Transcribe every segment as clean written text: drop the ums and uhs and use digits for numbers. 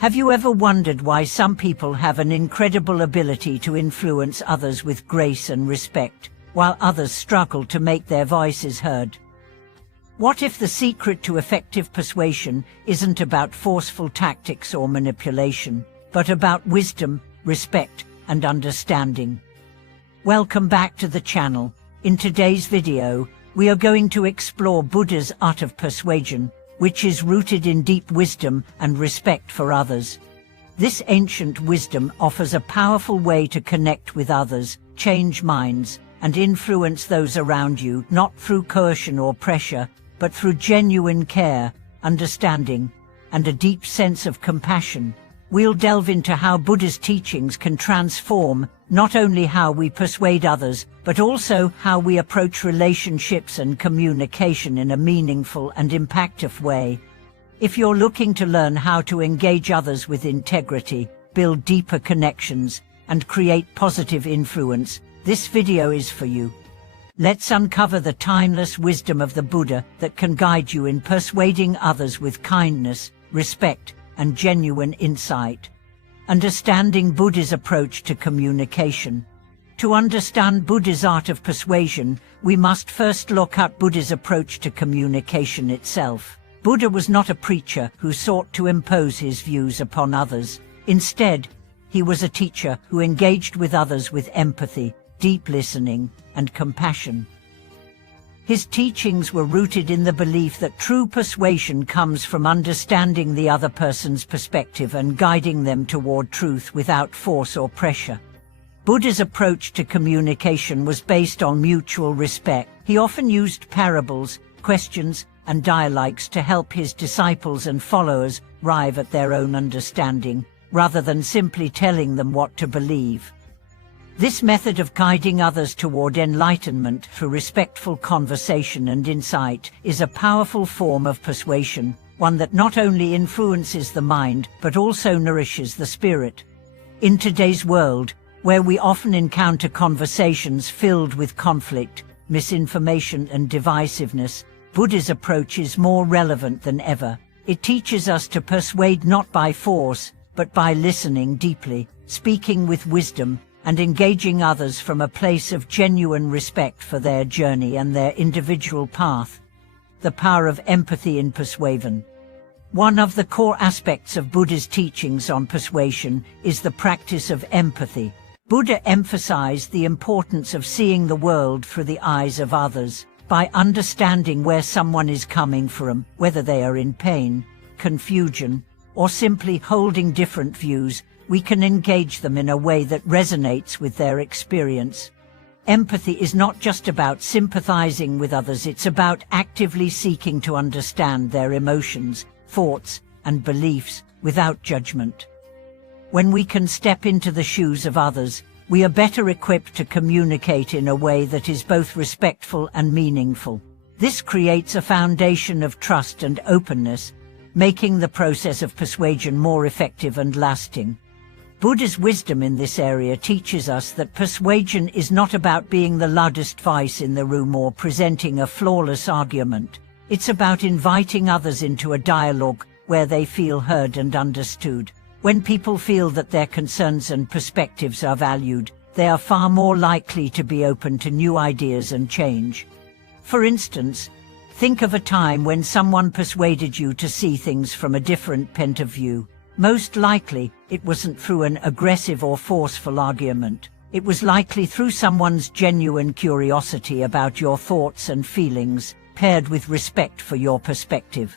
Have you ever wondered why some people have an incredible ability to influence others with grace and respect, while others struggle to make their voices heard? What if the secret to effective persuasion isn't about forceful tactics or manipulation, but about wisdom, respect, and understanding? Welcome back to the channel. In today's video, we are going to explore Buddha's art of persuasion, which is rooted in deep wisdom and respect for others. This ancient wisdom offers a powerful way to connect with others, change minds, and influence those around you, not through coercion or pressure, but through genuine care, understanding, and a deep sense of compassion. We'll delve into how Buddha's teachings can transform not only how we persuade others, but also how we approach relationships and communication in a meaningful and impactful way. If you're looking to learn how to engage others with integrity, build deeper connections, and create positive influence, this video is for you. Let's uncover the timeless wisdom of the Buddha that can guide you in persuading others with kindness, respect, and genuine insight. Understanding Buddha's approach to communication. To understand Buddha's art of persuasion, we must first look at Buddha's approach to communication itself. Buddha was not a preacher who sought to impose his views upon others. Instead, he was a teacher who engaged with others with empathy, deep listening, and compassion. His teachings were rooted in the belief that true persuasion comes from understanding the other person's perspective and guiding them toward truth without force or pressure. Buddha's approach to communication was based on mutual respect. He often used parables, questions, and dialogues to help his disciples and followers arrive at their own understanding, rather than simply telling them what to believe. This method of guiding others toward enlightenment through respectful conversation and insight is a powerful form of persuasion, one that not only influences the mind but also nourishes the spirit. In today's world, where we often encounter conversations filled with conflict, misinformation, and divisiveness, Buddha's approach is more relevant than ever. It teaches us to persuade not by force, but by listening deeply, speaking with wisdom, and engaging others from a place of genuine respect for their journey and their individual path. The power of empathy in persuasion. One of the core aspects of Buddha's teachings on persuasion is the practice of empathy. Buddha emphasized the importance of seeing the world through the eyes of others. By understanding where someone is coming from, whether they are in pain, confusion, or simply holding different views, we can engage them in a way that resonates with their experience. Empathy is not just about sympathizing with others, it's about actively seeking to understand their emotions, thoughts, and beliefs without judgment. When we can step into the shoes of others, we are better equipped to communicate in a way that is both respectful and meaningful. This creates a foundation of trust and openness, making the process of persuasion more effective and lasting. Buddha's wisdom in this area teaches us that persuasion is not about being the loudest voice in the room or presenting a flawless argument. It's about inviting others into a dialogue where they feel heard and understood. When people feel that their concerns and perspectives are valued, they are far more likely to be open to new ideas and change. For instance, think of a time when someone persuaded you to see things from a different point of view. Most likely, it wasn't through an aggressive or forceful argument. It was likely through someone's genuine curiosity about your thoughts and feelings, paired with respect for your perspective.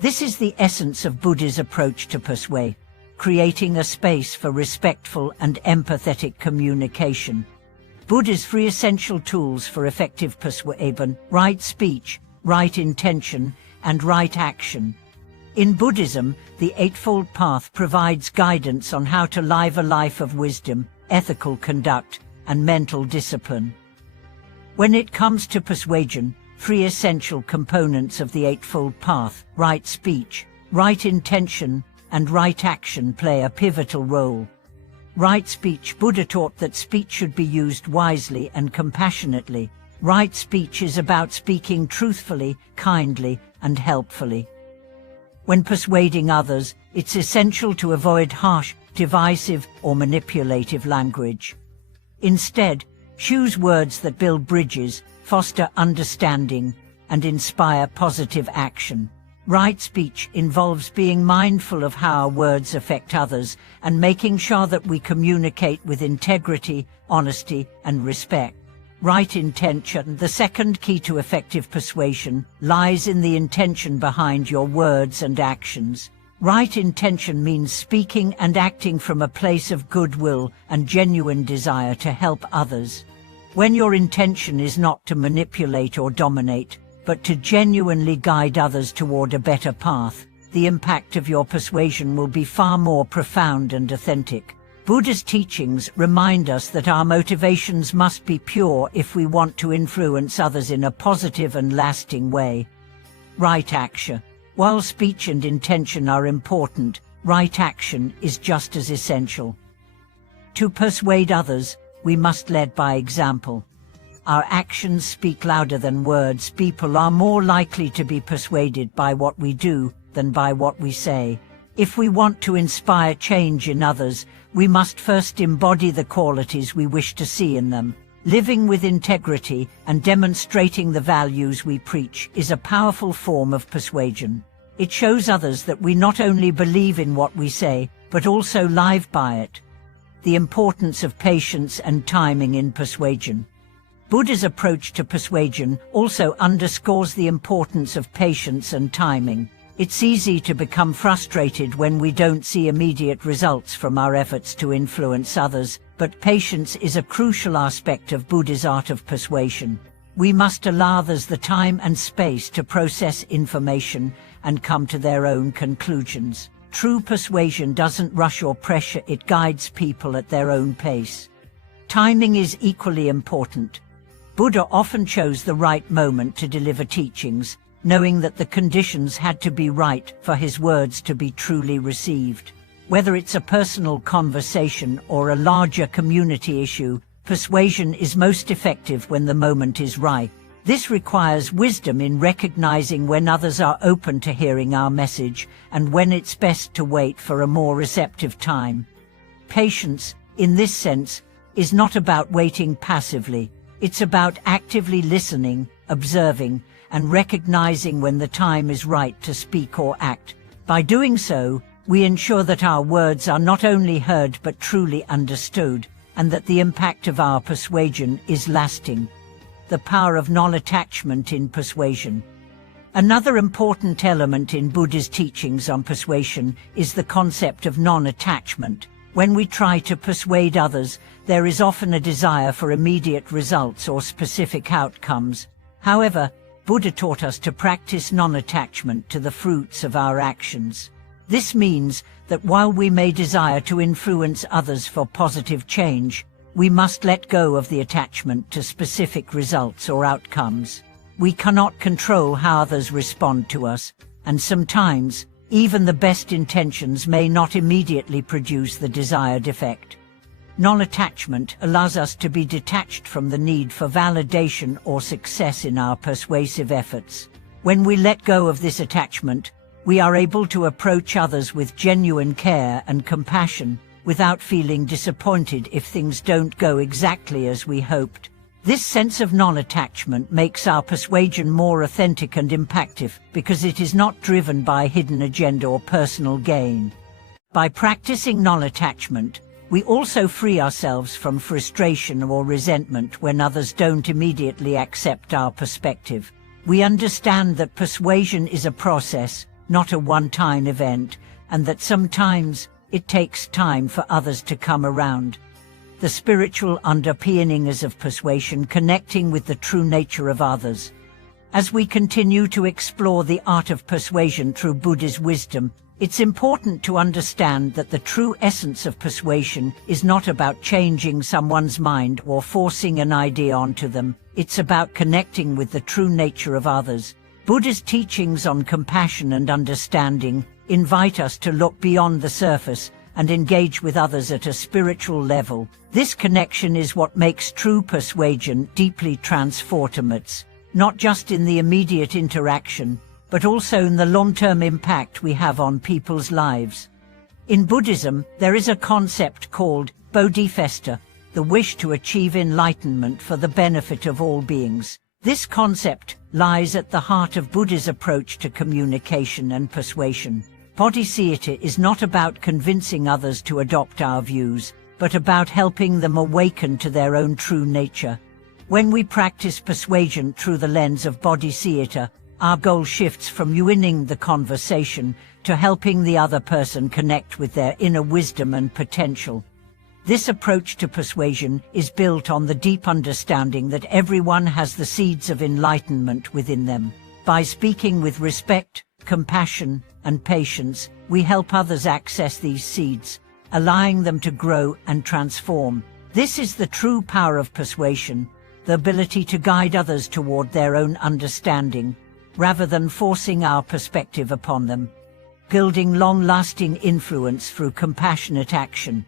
This is the essence of Buddha's approach to persuasion, creating a space for respectful and empathetic communication. Buddha's three essential tools for effective persuasion: right speech, right intention, and right action. In Buddhism, the Eightfold Path provides guidance on how to live a life of wisdom, ethical conduct, and mental discipline. When it comes to persuasion, three essential components of the Eightfold Path, right speech, right intention, and right action, play a pivotal role. Right speech. Buddha taught that speech should be used wisely and compassionately. Right speech is about speaking truthfully, kindly, and helpfully. When persuading others, It's essential to avoid harsh, divisive, or manipulative language. Instead, choose words that build bridges, foster understanding, and inspire positive action. Right speech involves being mindful of how our words affect others and making sure that we communicate with integrity, honesty, and respect. Right intention. The second key to effective persuasion lies in the intention behind your words and actions. Right intention means speaking and acting from a place of goodwill and genuine desire to help others. When your intention is not to manipulate or dominate, but to genuinely guide others toward a better path, the impact of your persuasion will be far more profound and authentic. Buddha's teachings remind us that our motivations must be pure if we want to influence others in a positive and lasting way. Right action. While speech and intention are important, right action is just as essential. To persuade others, we must lead by example. Our actions speak louder than words. People are more likely to be persuaded by what we do than by what we say. If we want to inspire change in others, we must first embody the qualities we wish to see in them. Living with integrity and demonstrating the values we preach is a powerful form of persuasion. It shows others that we not only believe in what we say, but also live by it. The importance of patience and timing in persuasion. Buddha's approach to persuasion also underscores the importance of patience and timing. It's easy to become frustrated when we don't see immediate results from our efforts to influence others, but patience is a crucial aspect of Buddha's art of persuasion. We must allow others the time and space to process information and come to their own conclusions. True persuasion doesn't rush or pressure, it guides people at their own pace. Timing is equally important. Buddha often chose the right moment to deliver teachings, knowing that the conditions had to be right for his words to be truly received. Whether it's a personal conversation or a larger community issue, persuasion is most effective when the moment is right. This requires wisdom in recognizing when others are open to hearing our message and when it's best to wait for a more receptive time. Patience, in this sense, is not about waiting passively. It's about actively listening, observing, and recognizing when the time is right to speak or act. By doing so, we ensure that our words are not only heard but truly understood, and that the impact of our persuasion is lasting. The power of non-attachment in persuasion. Another important element in Buddha's teachings on persuasion is the concept of non-attachment. When we try to persuade others, there is often a desire for immediate results or specific outcomes. However, Buddha taught us to practice non-attachment to the fruits of our actions. This means that while we may desire to influence others for positive change, we must let go of the attachment to specific results or outcomes. We cannot control how others respond to us, and sometimes, even the best intentions may not immediately produce the desired effect. Non-attachment allows us to be detached from the need for validation or success in our persuasive efforts. When we let go of this attachment, we are able to approach others with genuine care and compassion, without feeling disappointed if things don't go exactly as we hoped. This sense of non-attachment makes our persuasion more authentic and impactful because it is not driven by hidden agenda or personal gain. By practicing non-attachment, we also free ourselves from frustration or resentment when others don't immediately accept our perspective. We understand that persuasion is a process, not a one-time event, and that sometimes it takes time for others to come around. The spiritual underpinnings of persuasion, connecting with the true nature of others. As we continue to explore the art of persuasion through Buddha's wisdom, it's important to understand that the true essence of persuasion is not about changing someone's mind or forcing an idea onto them. It's about connecting with the true nature of others. Buddha's teachings on compassion and understanding invite us to look beyond the surface and engage with others at a spiritual level. This connection is what makes true persuasion deeply transformative, not just in the immediate interaction, but also in the long-term impact we have on people's lives. In Buddhism, there is a concept called bodhisattva, the wish to achieve enlightenment for the benefit of all beings. This concept lies at the heart of Buddha's approach to communication and persuasion. Bodhisattva is not about convincing others to adopt our views, but about helping them awaken to their own true nature. When we practice persuasion through the lens of bodhisattva, our goal shifts from winning the conversation to helping the other person connect with their inner wisdom and potential. This approach to persuasion is built on the deep understanding that everyone has the seeds of enlightenment within them. By speaking with respect, compassion, and patience, we help others access these seeds, allowing them to grow and transform. This is the true power of persuasion, the ability to guide others toward their own understanding, rather than forcing our perspective upon them. Building long-lasting influence through compassionate action.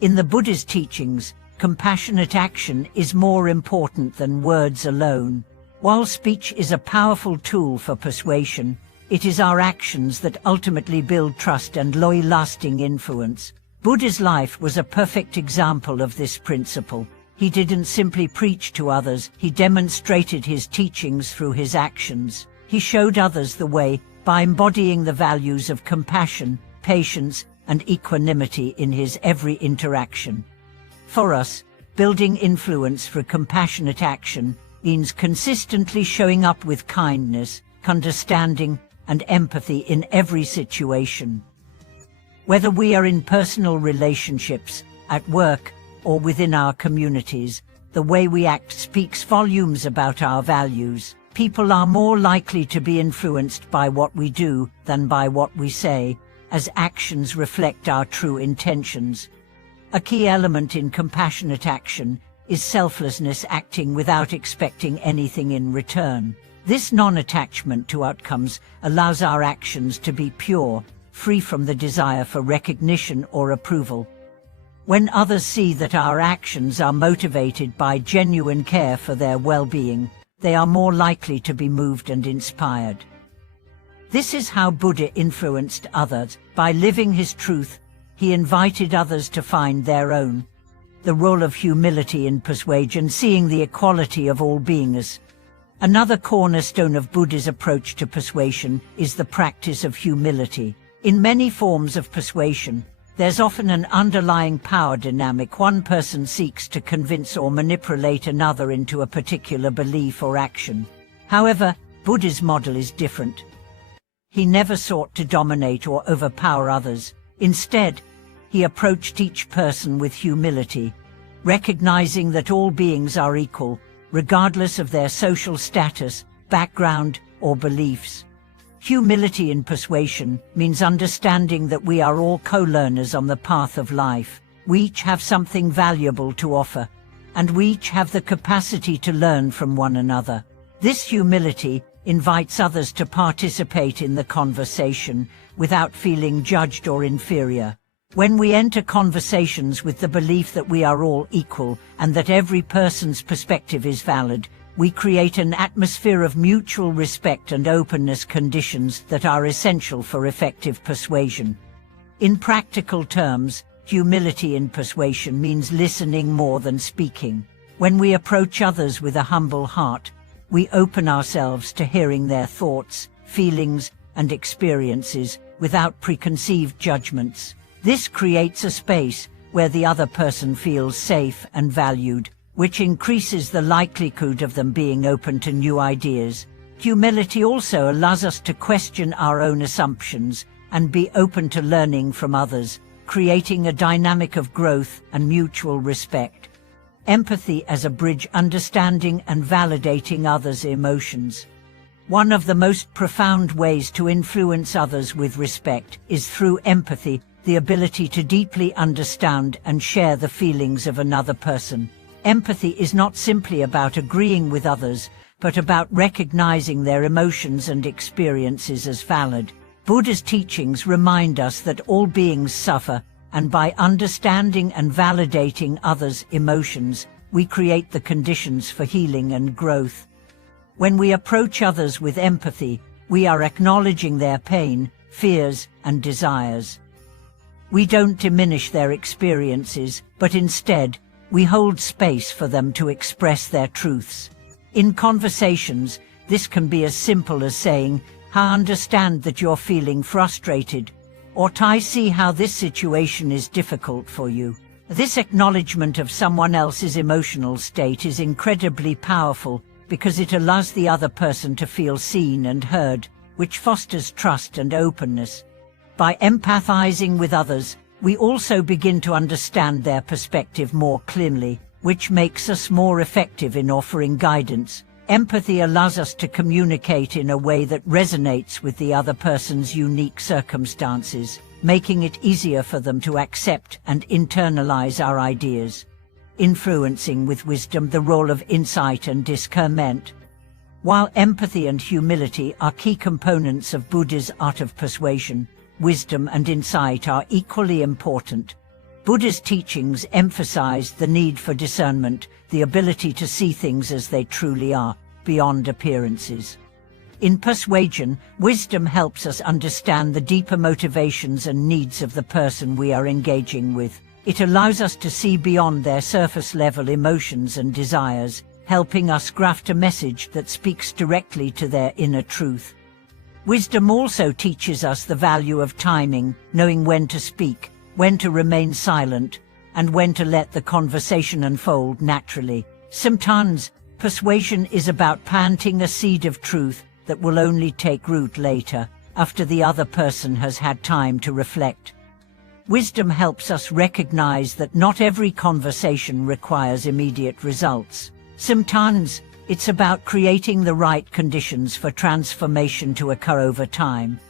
In the Buddha's teachings, compassionate action is more important than words alone. While speech is a powerful tool for persuasion, it is our actions that ultimately build trust and long-lasting influence. Buddha's life was a perfect example of this principle. He didn't simply preach to others, he demonstrated his teachings through his actions. He showed others the way by embodying the values of compassion, patience, and equanimity in his every interaction. For us, building influence through compassionate action means consistently showing up with kindness, understanding, and empathy in every situation. Whether we are in personal relationships, at work, or within our communities, the way we act speaks volumes about our values. People are more likely to be influenced by what we do than by what we say, as actions reflect our true intentions. A key element in compassionate action is selflessness, acting without expecting anything in return. This non-attachment to outcomes allows our actions to be pure, free from the desire for recognition or approval. When others see that our actions are motivated by genuine care for their well-being, they are more likely to be moved and inspired. This is how Buddha influenced others. By living his truth, he invited others to find their own. The role of humility in persuasion, seeing the equality of all beings. Another cornerstone of Buddha's approach to persuasion is the practice of humility. In many forms of persuasion, there's often an underlying power dynamic. One person seeks to convince or manipulate another into a particular belief or action. However, Buddha's model is different. He never sought to dominate or overpower others. Instead, he approached each person with humility, recognizing that all beings are equal, regardless of their social status, background, or beliefs. Humility in persuasion means understanding that we are all co-learners on the path of life. We each have something valuable to offer, and we each have the capacity to learn from one another. This humility invites others to participate in the conversation without feeling judged or inferior. When we enter conversations with the belief that we are all equal and that every person's perspective is valid, we create an atmosphere of mutual respect and openness, conditions that are essential for effective persuasion. In practical terms, humility in persuasion means listening more than speaking. When we approach others with a humble heart, we open ourselves to hearing their thoughts, feelings, and experiences without preconceived judgments. This creates a space where the other person feels safe and valued, which increases the likelihood of them being open to new ideas. Humility also allows us to question our own assumptions and be open to learning from others, creating a dynamic of growth and mutual respect. Empathy as a bridge, understanding and validating others' emotions. One of the most profound ways to influence others with respect is through empathy, the ability to deeply understand and share the feelings of another person. Empathy is not simply about agreeing with others, but about recognizing their emotions and experiences as valid. Buddha's teachings remind us that all beings suffer, and by understanding and validating others' emotions, we create the conditions for healing and growth. When we approach others with empathy, We are acknowledging their pain, fears, and desires. We don't diminish their experiences, but instead, we hold space for them to express their truths. In conversations, this can be as simple as saying, "I understand that you're feeling frustrated," or "I see how this situation is difficult for you." This acknowledgement of someone else's emotional state is incredibly powerful because it allows the other person to feel seen and heard, which fosters trust and openness. By empathizing with others, we also begin to understand their perspective more clearly, which makes us more effective in offering guidance. Empathy allows us to communicate in a way that resonates with the other person's unique circumstances, making it easier for them to accept and internalize our ideas. Influencing with wisdom the role of insight and discernment. While empathy and humility are key components of Buddha's art of persuasion, wisdom and insight are equally important. Buddha's teachings emphasize the need for discernment, the ability to see things as they truly are, beyond appearances. In Persuasion, wisdom helps us understand the deeper motivations and needs of the person we are engaging with. It allows us to see beyond their surface-level emotions and desires, helping us graft a message that speaks directly to their inner truth. Wisdom also teaches us the value of timing, knowing when to speak, when to remain silent, and when to let the conversation unfold naturally. Sometimes, persuasion is about planting a seed of truth that will only take root later, after the other person has had time to reflect. Wisdom helps us recognize that not every conversation requires immediate results. Sometimes, it's about creating the right conditions for transformation to occur over time.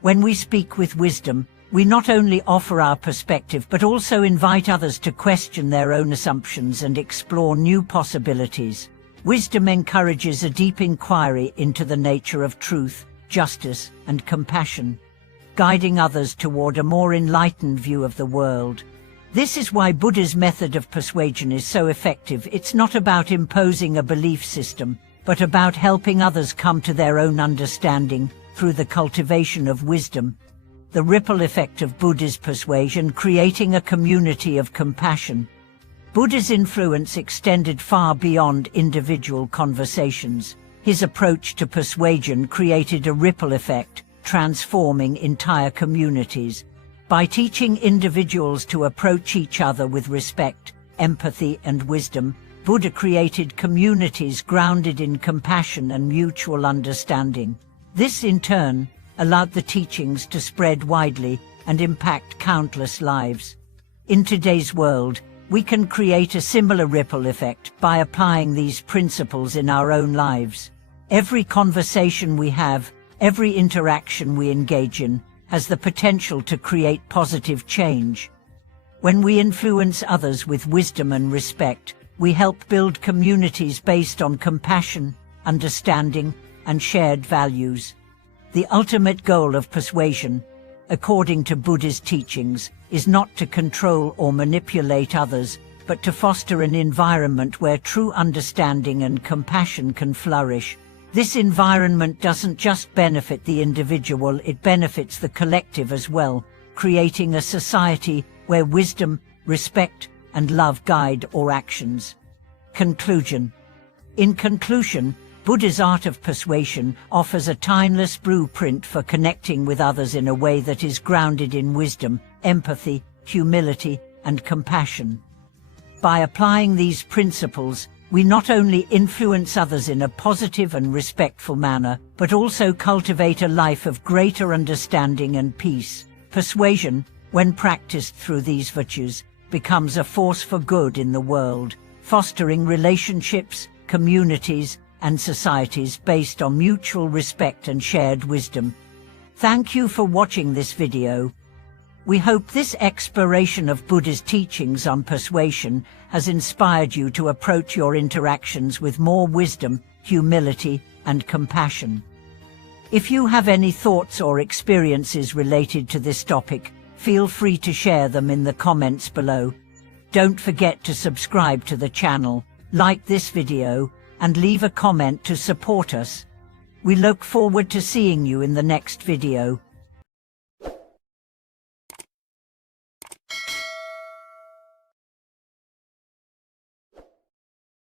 When we speak with wisdom, we not only offer our perspective but also invite others to question their own assumptions and explore new possibilities. Wisdom encourages a deep inquiry into the nature of truth, justice, and compassion, guiding others toward a more enlightened view of the world. This is why Buddha's method of persuasion is so effective. It's not about imposing a belief system, but about helping others come to their own understanding through the cultivation of wisdom. The ripple effect of Buddha's persuasion, creating a community of compassion. Buddha's influence extended far beyond individual conversations. His approach to persuasion created a ripple effect, transforming entire communities. By teaching individuals to approach each other with respect, empathy, and wisdom, Buddha created communities grounded in compassion and mutual understanding. This, in turn, allowed the teachings to spread widely and impact countless lives. In today's world, we can create a similar ripple effect by applying these principles in our own lives. Every conversation we have, every interaction we engage in, has the potential to create positive change. When we influence others with wisdom and respect, we help build communities based on compassion, understanding, and shared values. The ultimate goal of persuasion, according to Buddha's teachings, is not to control or manipulate others, but to foster an environment where true understanding and compassion can flourish. This environment doesn't just benefit the individual, it benefits the collective as well, creating a society where wisdom, respect, and love guide our actions. Conclusion. In conclusion, Buddha's art of persuasion offers a timeless blueprint for connecting with others in a way that is grounded in wisdom, empathy, humility, and compassion. By applying these principles, we not only influence others in a positive and respectful manner, but also cultivate a life of greater understanding and peace. Persuasion, when practiced through these virtues, becomes a force for good in the world, fostering relationships, communities, and societies based on mutual respect and shared wisdom. Thank you for watching this video. We hope this exploration of Buddha's teachings on persuasion has inspired you to approach your interactions with more wisdom, humility, and compassion. If you have any thoughts or experiences related to this topic, feel free to share them in the comments below. Don't forget to subscribe to the channel, like this video, and leave a comment to support us. We look forward to seeing you in the next video.